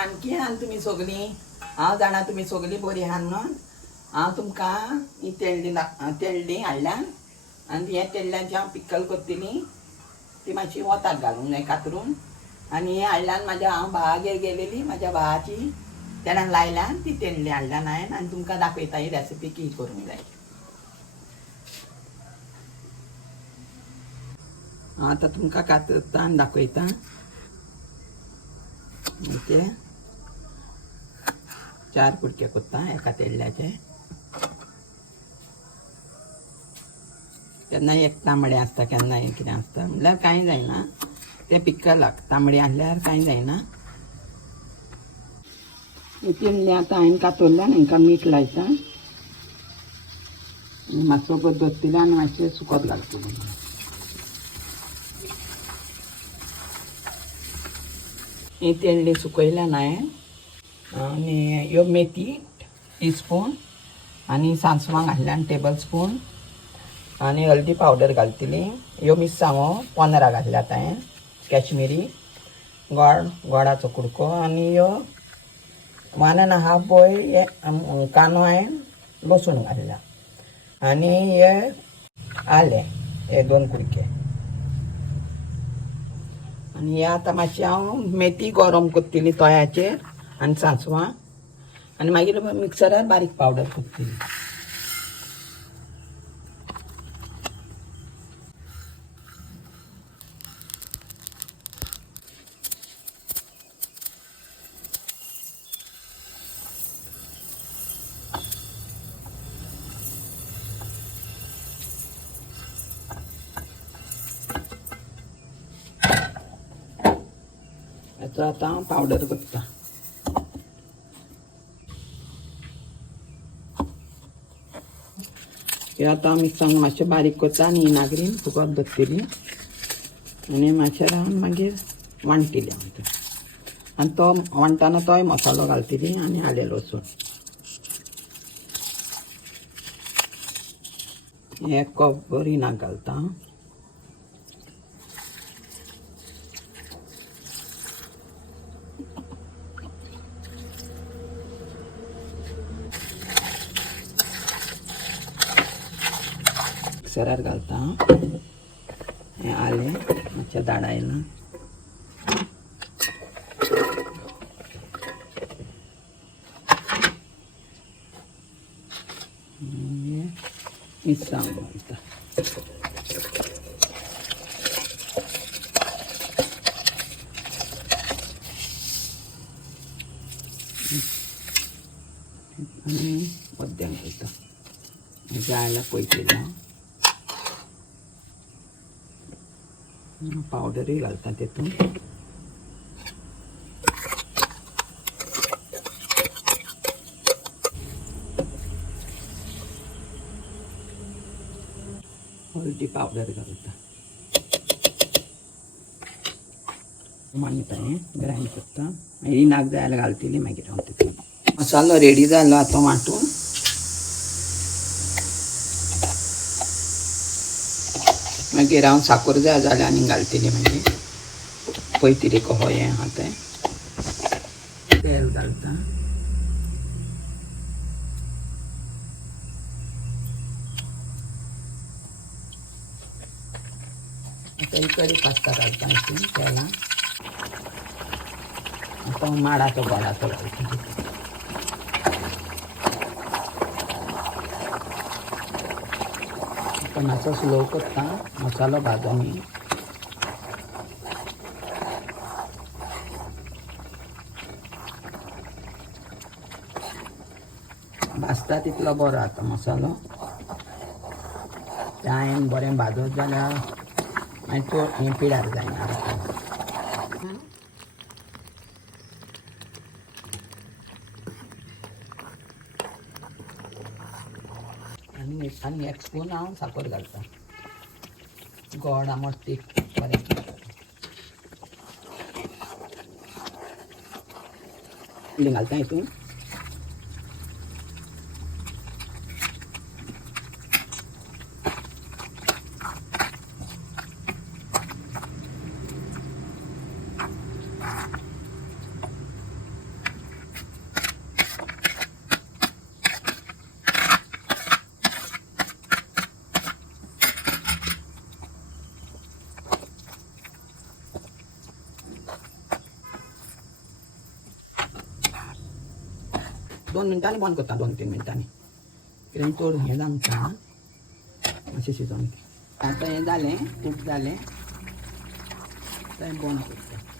आणखी आण तुम्ही सगळी हांव जाणा तुम्ही सगळी बरी आहात म्हणून हांव तुमकां ही तेलडी हाडल्यान आनी हे तेल्ल्याची हांव पिक्कल करतली ती मातशी वताक घालूंक जाय कातरून आनी हे हाडल्यान म्हाज्या हांव भावागेर गेलेली म्हाज्या भावाची तेणें लायल्यान ती तेल्ली हाडल्यान हांवें आनी तुमकां दाखयता ही रेसिपी की करूंक जाय. हांव आतां तुमकां कातरता आनी दाखयता. ते 4 कुडके करता एका तेल्ल्याचे. केन्ना एक तांबडे आसता केन्ना एक कितें आसता म्हणल्यार कांय जायना ते पिक्कलाक तांबडे आहल्यार कांय जायना. तेल्ले आतां हांवें कातरल्यान हांकां मीठ लायता आनी मातसो भर दवरतले आनी मातशें सुकत घालतले. ही तेल्ली सुकयल्यान हांवें आनी ह्यो मेथी टीस्पून आनी सांसवां घातल्यान टेबल स्पून आनी हळदी पावडर घालतली. ह्यो मिरसांगो 15 घातल्यात हांवें कश्मिरी गोडाचो कुडको आनी ह्यो 1.5 बोय कांदो हांवें लसूण घातला आनी हे आलें हे 2 कुडके आनी हे आतां मातशें हांव मेथी गरम करतली तव्याचेर आनी सांसवां आनी मागीर मिक्सरार बारीक पावडर करतली. हेचो आतां हांव पावडर करता. हे आतां मिरसांग मातशें बारीक करता आनी इनाग्रीन फुगत दवरतली आनी मातशें रावन मागीर वांटतली हांव आनी तो वांटताना तोय मसालो घालतली आनी आलें लसूण. हे कप भर इनाक घालता. मिक्सरार घालता. हें आलें मातशें धाडायना मिरसांग घालता. आनी मद्यान घालता. जायला पयतली पावडरूय घालता तेतून. हळदी पावडर घालता. मागीर हें ग्रायंड करता मागीर नाक जायला घालतली मागीर हांव तितून. मसालो रेडी जालो आतां वांटून. मागीर हांव साकर जाय जाल्यार आनी घालतली मागीर पळयतली कहो हें आहा तें. तेल घालता. आतां कढीपत्ता घालता हितून तेलान. आतां माडाचो गोडाचो घालता. आतां मातसो स्लो करता मसालो भाजून. भाजता तितलो बरो आतां मसालो. तें हांवें बरें भाजत जाल्यार मागीर चड हें पिड्यार जायना. आनी 1 स्पून हांव साकर घालता. गोड आमट तीख बरें घालता हितून. 2 मिनटांनी बंद करता 2-3 मिनटांनी कित्याक चड हें जावंक मातशें शिजोवन आतां हें जालें खूब जालें तें बंद करता